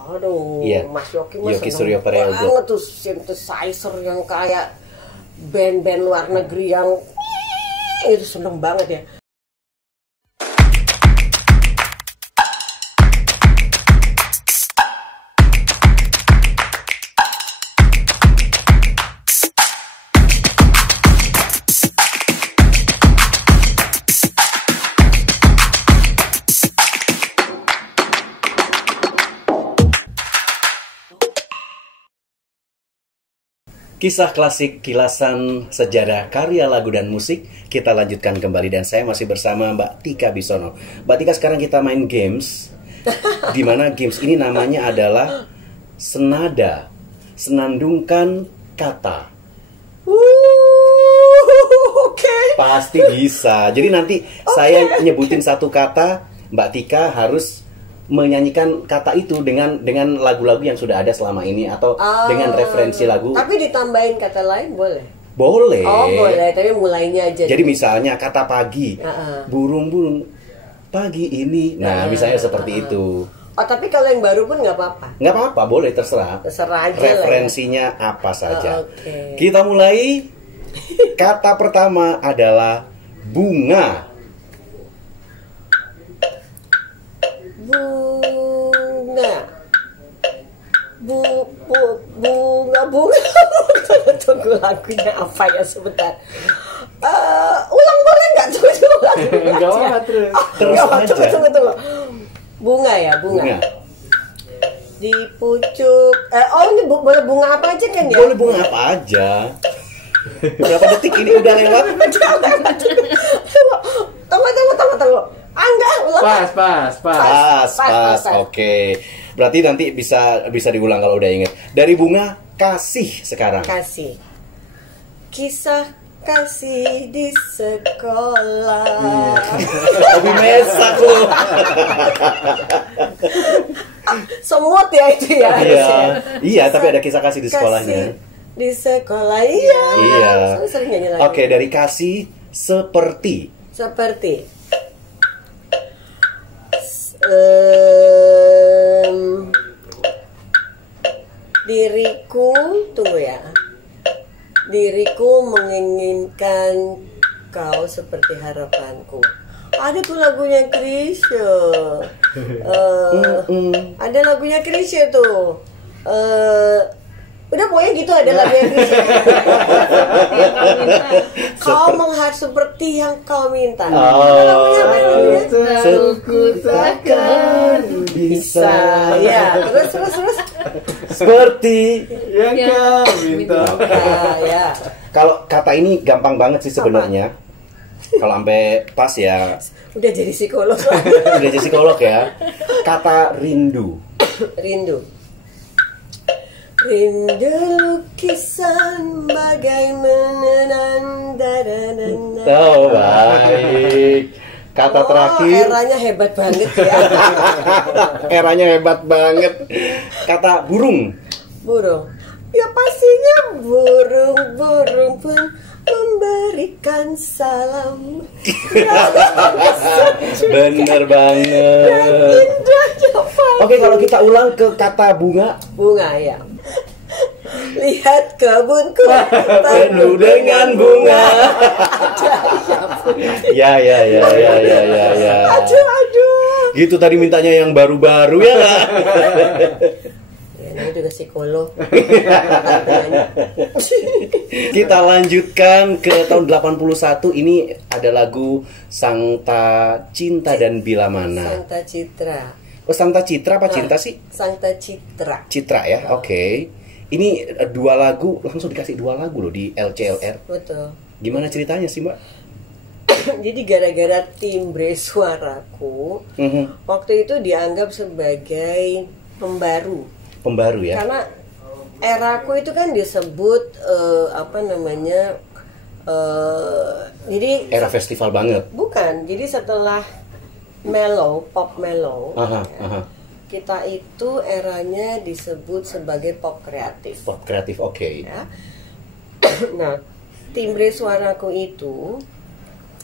Aduh, Iya. Mas Yoki mah Yoki seneng Suryo Prayogo. banget tuh synthesizer yang kayak band-band luar negeri yang itu seneng banget ya. Kisah klasik, kilasan sejarah, karya lagu dan musik. Kita lanjutkan kembali dan saya masih bersama Mbak Tika Bisono. Mbak Tika, sekarang kita main games. Di mana games ini namanya adalah senada, senandungkan kata. Oke. Pasti bisa. Jadi nanti saya nyebutin satu kata, Mbak Tika harus menyanyikan kata itu dengan lagu-lagu yang sudah ada selama ini atau dengan referensi lagu. Tapi ditambahin kata lain boleh? Boleh. Oh boleh, tapi mulainya aja. Jadi misalnya kata pagi, burung-burung pagi ini. Nah, misalnya seperti itu. Oh tapi kalau yang baru pun nggak apa-apa? Nggak apa-apa, boleh terserah. Terserah aja referensinya apa saja. Oke. Kita mulai. Kata pertama adalah bunga. Bunga. Tunggu lagunya apa ya sebentar. Ulang boleh nggak? Tunggu. Bunga ya, bunga. Di pucuk. Ini boleh bunga apa aja kan ya? Boleh bunga apa aja. Berapa detik ini udah lewat? Tunggu. Enggak, ulang. Pas. Oke. Berarti nanti bisa diulang kalau udah inget. Dari bunga, kasih sekarang. Kasih. Kisah kasih di sekolah. Lebih mesak loh. Semut ya itu ya. Iya, tapi ada kisah kasih di sekolahnya. Di sekolah, iya. Sering nyanyi lagi. Oke, dari kasih seperti. Diriku, tunggu ya. Diriku menginginkan kau seperti harapanku. Ada tuh lagunya Chrisye. Ada lagunya Chrisye tuh. Udah pokoknya gitu ada lagunya Chrisye. Kau mengharap seperti yang kau minta. Aku takkan bisa. Ya, terus. Seperti yang kau minta. Ya. Kalau kata ini gampang banget sih sebenarnya. Kalau sampai pas ya. Udah jadi psikolog. Udah jadi psikolog ya. Kata rindu. Rindu lukisan bagaimana. Oh baik. Kata terakhir. Eranya hebat banget ya. Eranya hebat banget. Kata burung. Ya pastinya burung pun memberikan salam. Bener banget. Oke, kalau kita ulang ke kata bunga. Bunga ya. Lihat kebunku penuh dengan bunga. Ya. Aduh. Gitu tadi mintanya yang baru-baru ya nggak? Ini juga psikolog. Kita lanjutkan ke tahun 81. Ini ada lagu Sangta Cinta dan Bila Mana. Sangta Citra. Oh, Sangta Citra apa Cinta sih? Sangta Citra. Citra ya, oke. Ini dua lagu, langsung dikasih dua lagu loh di LCLR. Betul. Gimana ceritanya sih, Mbak? Jadi gara-gara timbre suaraku, waktu itu dianggap sebagai pembaru Ya? Karena eraku itu kan disebut jadi era festival banget. Bukan, jadi setelah pop mellow, kita itu eranya disebut sebagai pop kreatif. Pop kreatif, oke. Ya. Nah, timbre suaraku itu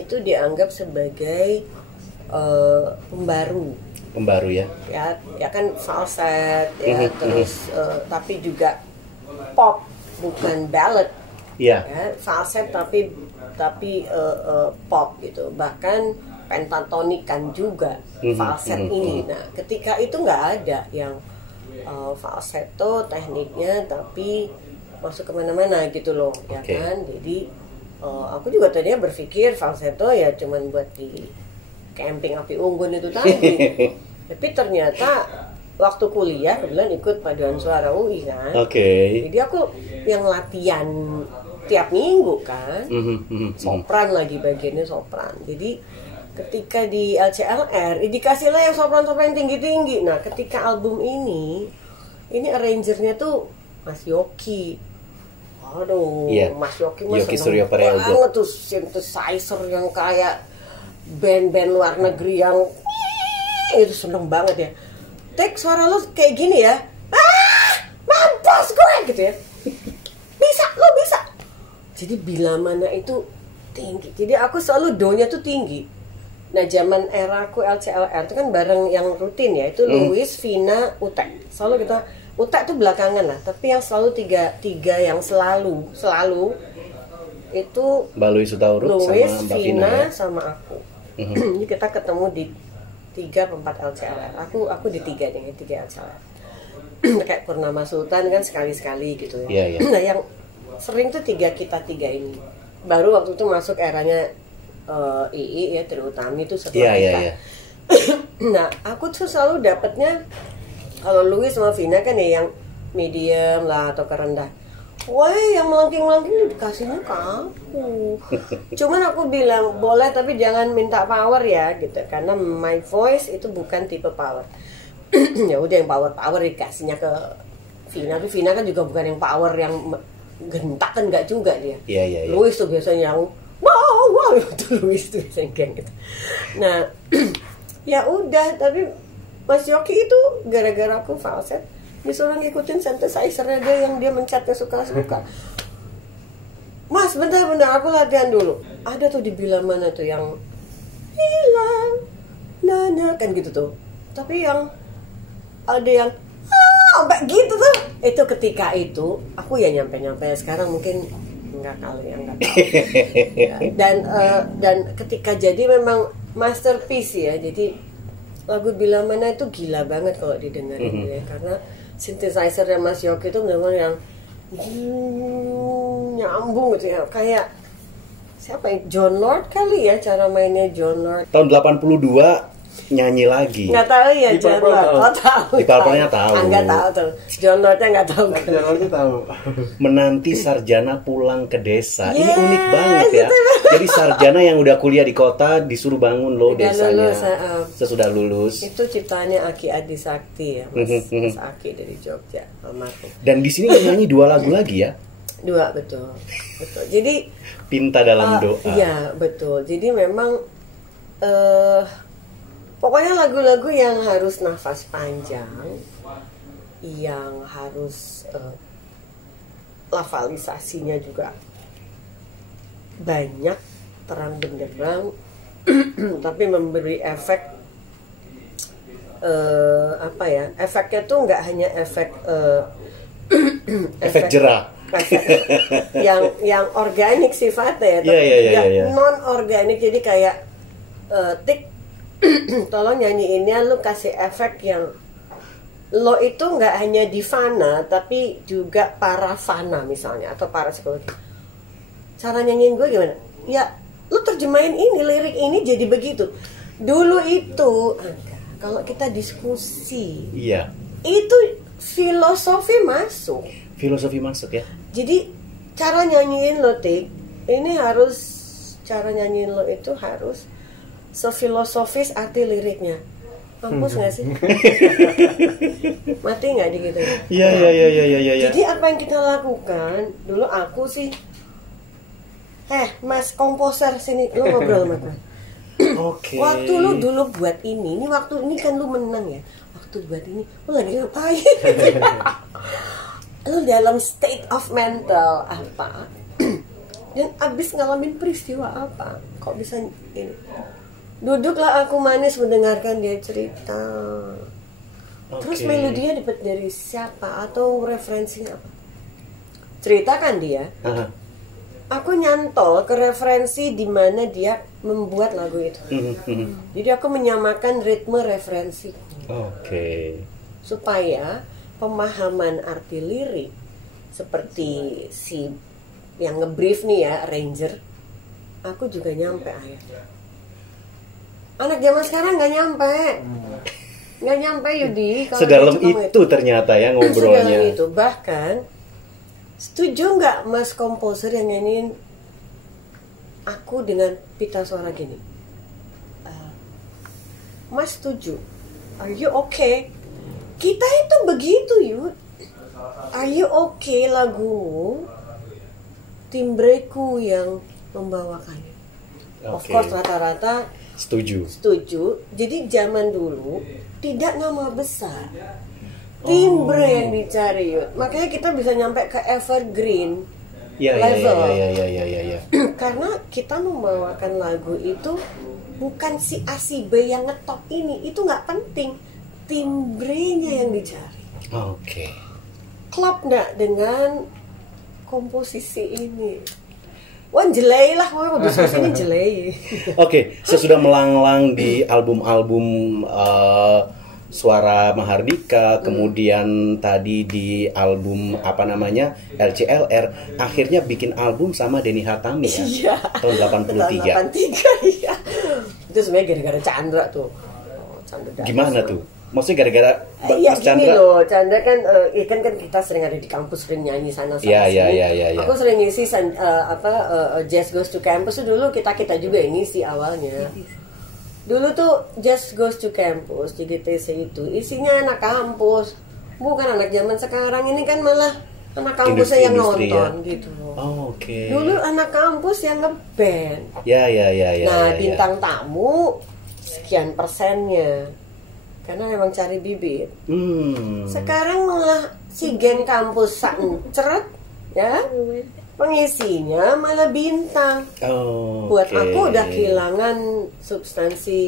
dianggap sebagai pembaru. Pembaru ya. Ya kan falset ya, terus tapi juga pop, bukan ballad. Iya. Ya, falset tapi pop gitu. Bahkan pentatonikan juga falset ini. Nah, ketika itu nggak ada yang falsetto tekniknya tapi masuk kemana-mana gitu loh, ya kan? Jadi aku juga tadinya berpikir falsetto ya cuman buat di camping api unggun itu tadi. Tapi ternyata waktu kuliah kebetulan ikut paduan suara UI kan. Jadi aku yang latihan tiap minggu kan. Sopran lagi, bagiannya sopran. Jadi ketika di LCLR dikasihlah yang sopran-sopran tinggi-tinggi. Nah, ketika album ini arrangernya tuh Mas Yoki. Aduh, Mas Yoki seneng banget tuh synthesizer yang kayak band-band luar negeri yang itu seneng banget ya. Tek, suara lo kayak gini ya. Mampus gue gitu ya. Lo bisa. Jadi bila mana itu tinggi. Jadi aku selalu do-nya tuh tinggi. Nah, zaman era aku LCLR itu kan bareng yang rutin ya, itu Louis, Vina, Utek. Selalu kita Utek tuh belakangan lah, tapi yang selalu tiga yang selalu itu Mbak Louis Sutauruk Louis, sama Mbak Vina ya? sama aku. Jadi kita ketemu di 3-4 LCLR. Aku di 3 LCLR. Kayak Purnama Sultan kan sekali-sekali gitu ya. Nah, yang sering tuh kita tiga ini. Baru waktu itu masuk eranya II ya, Triutami itu setelah kita. Nah, aku tuh selalu dapetnya kalau Louis sama Vina kan ya yang medium lah atau kerendah. Wah, yang melengking-melengking dikasihnya ke aku. Cuman aku bilang boleh tapi jangan minta power ya gitu, karena my voice itu bukan tipe power. Ya udah yang power dikasihnya ke Vina. Tuh Vina kan juga bukan yang power yang gentak kan, nggak juga dia. Iya. Louis tuh biasanya yang wow itu Louis tuh biasanya kayak gitu. Nah, ya udah, tapi Mas Yoki itu gara-gara aku falset disuruh ngikutin synthesizer-nya dia yang dia mencetnya suka-suka. Mas, bentar aku latihan dulu. Ada tuh di bila mana tuh yang hilang nana kan gitu tuh. Tapi yang ada yang gitu tuh. Itu ketika itu aku ya nyampe sekarang mungkin enggak kali, enggak tahu. Ya, dan ketika jadi memang masterpiece ya. Jadi lagu bila mana itu gila banget kalau didengarin ya, karena synthesizer Mas Yoki itu memang yang nyambung gitu ya, kayak siapa ya, John Lord kali ya cara mainnya John Lord. Tahun 82 nyanyi lagi. Nggak tahu ya Di John Purple Lord. tahu. Oh tahu. Di Purple-nya tahu. Nggak tahu tuh. John Lordnya nggak tahu. Jangan tahu. Menanti sarjana pulang ke desa. Ini Yes, unik banget ya. itu. Jadi sarjana yang udah kuliah di kota disuruh bangun loh Udah desanya. lulus, Sesudah lulus. Itu ciptaannya Aki Adi Sakti ya, Mas Aki dari Jogja, almarhum. Dan di sini nyanyi 2 lagu lagi ya. 2 betul. Jadi Pinta dalam doa. Iya betul. Jadi memang pokoknya lagu-lagu yang harus nafas panjang, yang harus lafalisasinya juga banyak, terang benderang, tapi memberi efek apa ya? Efeknya tuh nggak hanya efek efek jerah. yang organik sifatnya ya, tapi Iya. non organik. Jadi kayak tik tolong nyanyiinnya lu kasih efek yang lo itu nggak hanya di fana tapi juga para fana misalnya atau para psikologi. Cara nyanyiin gue gimana? Ya lu terjemahin ini, lirik ini jadi begitu. Dulu itu kalau kita diskusi, Iya. itu filosofi masuk. Filosofi masuk ya. Jadi cara nyanyiin lo Tik, ini harus cara nyanyiin lo itu harus sefilosofis arti liriknya. Mampus nggak sih? Mati nggak di gitu? Iya. Jadi apa yang kita lakukan dulu, aku sih, Mas komposer sini, lu ngobrol sama gue. Oke. Waktu lu dulu buat ini waktu ini kan lu menang ya. Waktu buat ini, lu lagi ngapain? Lu dalam state of mental apa? Dan abis ngalamin peristiwa apa? Kok bisa ini? Duduklah aku manis mendengarkan dia cerita. Terus Oke. melodinya dapat dari siapa atau referensinya apa? Ceritakan dia. Aha. Aku nyantol ke referensi di mana dia membuat lagu itu. Jadi aku menyamakan ritme referensi Oke. supaya pemahaman arti lirik seperti si yang ngebrief nih ya, arranger, aku juga nyampe akhirnya. Anak zaman sekarang nggak nyampe. Nggak nyampe Yudi. Kalau Sedalam dia cuma itu ternyata ya Sedalam ngobrolnya. itu. Bahkan setuju nggak Mas komposer yang nyanyiin aku dengan pita suara gini? Mas setuju. Are you okay? Kita itu begitu Yud. Are you okay lagumu? Timbreku yang membawakannya. Of Oke. course rata-rata Setuju. setuju. Jadi zaman dulu tidak nama besar, timbre yang dicari Yud. Makanya kita bisa nyampe ke evergreen Ya, ya, ya, level. ya. Karena kita membawakan lagu itu bukan si A si B yang ngetop ini, itu nggak penting, timbrenya yang dicari. Oke. Klop nggak dengan komposisi ini? Wah jelek lah, mau diskusi ini jelek. Oke, sesudah melanglang di album-album Suara Mahardika, kemudian tadi di album apa namanya LCLR, akhirnya bikin album sama Denny Hatami ya, Iya. tahun 83. 83 iya. Itu sebenarnya gara-gara Chandra tuh. Oh, Chandra Dadas. Gimana tuh? Maksudnya gara-gara Iya Mas gini Chandra? loh, Chandra kan, kan kita sering ada di kampus, sering nyanyi sana sana Iya, sini. iya. Aku sering ngisi Jazz Goes to Campus tuh dulu kita juga yang ngisi awalnya. Dulu tuh Jazz Goes to Campus di GTC itu isinya anak kampus, bukan anak zaman sekarang ini kan malah anak kampusnya yang Industri, nonton ya. gitu. Oh, oke. Dulu anak kampus yang ngeband. Ya. Nah, bintang tamu sekian persennya. Karena memang cari bibit. Sekarang malah si geng kampus sancret ya. Pengisinya malah bintang. Oh, Buat oke. aku udah kehilangan substansi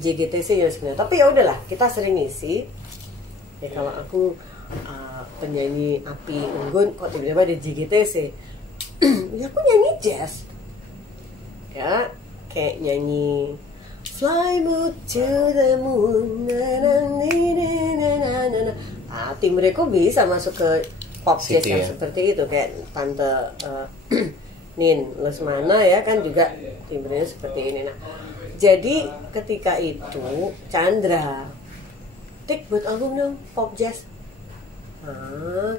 JGTC ya sebenarnya. Tapi ya udahlah, kita sering ngisi. Ya kalau aku penyanyi api unggun kok tiba-tiba ada JGTC. Ya aku nyanyi jazz. Ya, kayak nyanyi Fly me to the moon. Timbreku bisa masuk ke pop jazz Situ yang ya. seperti itu kayak Tante Nin Lesmana ya kan juga timbrenya seperti ini. Nah, jadi ketika itu Chandra Tik buat album dong pop jazz.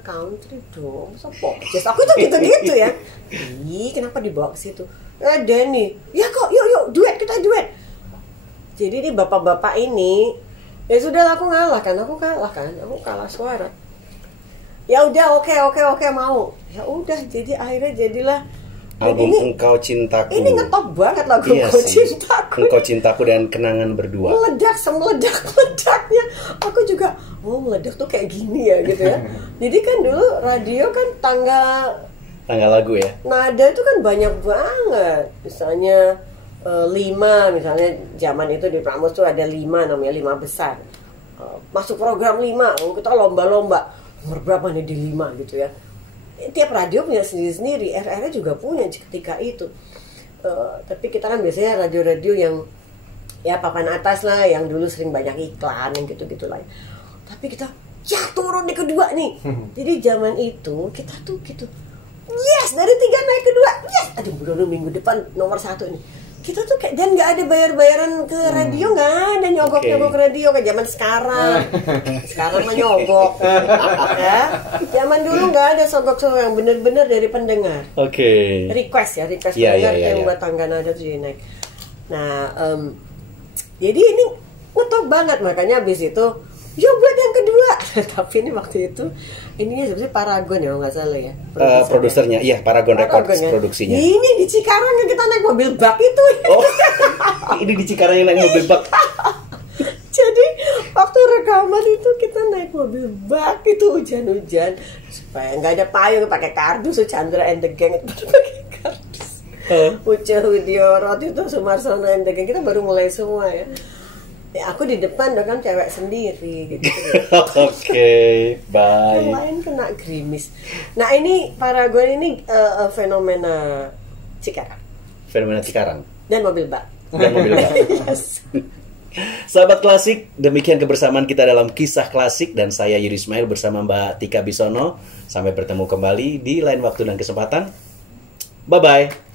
Country dong, masa pop jazz? Aku tuh gitu-gitu ya. Ih, kenapa dibawa ke situ? Denny, ya kok, yuk, duet, kita duet. Jadi nih bapak-bapak ini, ya sudah aku kalah suara. Ya udah, oke, mau. Ya udah, jadi akhirnya jadilah. Dan Album ini, Engkau Cintaku. ini ngetop banget lagu Iya Engkau sih. Cintaku. Engkau Cintaku dan Kenangan Berdua. Meledak meledaknya. Aku juga meledak tuh kayak gini ya gitu ya. Jadi kan dulu radio kan Tanggal lagu ya. nada itu kan banyak banget. Misalnya 5, misalnya zaman itu di Pramus tuh ada 5 namanya 5 besar. Masuk program 5, kita lomba-lomba. Nomor berapa nih di 5 gitu ya. Tiap radio punya sendiri-sendiri, RR juga punya ketika itu. Tapi kita kan biasanya radio-radio yang ya papan atas lah, yang dulu sering banyak iklan yang gitu-gitu lah. Tapi kita ya turun di kedua nih. Jadi zaman itu kita tuh gitu. Yes, dari 3 naik ke 2. Yes, aduh belum minggu depan nomor 1 nih. Kita tuh kayak, dan nggak ada bayar-bayaran ke radio, nggak ada nyogok-nyogok radio kayak zaman sekarang. Sekarang mah nyogok. Ya. Zaman dulu nggak ada sogok-sogok yang bener-bener dari pendengar. Oke. Request Iya, pendengar iya, yang iya. buat tangga nada tuh jadi naik. Nah, jadi ini ngetop banget, makanya abis itu yuk buat yang kedua. Tapi ini waktu itu ininya sebenarnya Paragon ya nggak salah ya. Produsernya, iya Paragon Records ya. produksinya. Ini di Cikarang yang kita naik mobil bak itu. Oh, ini di Cikarang yang naik mobil bak. Jadi waktu rekaman itu kita naik mobil bak itu hujan-hujan supaya nggak ada payung pakai kardus. Chandra and the gang itu pakai kardus. Uce Widioro, Tito Sumarsono, Endegen, kita baru mulai semua ya. Aku di depan udah kan cewek sendiri gitu. Oke, bye. Yang lain kena gerimis. Nah ini Paragon ini fenomena Cikarang. Fenomena Cikarang. Dan mobil bak. Dan mobil bak. Yes. Sahabat klasik, demikian kebersamaan kita dalam kisah klasik dan saya Yuri Ismail bersama Mbak Tika Bisono. Sampai bertemu kembali di lain waktu dan kesempatan. Bye-bye.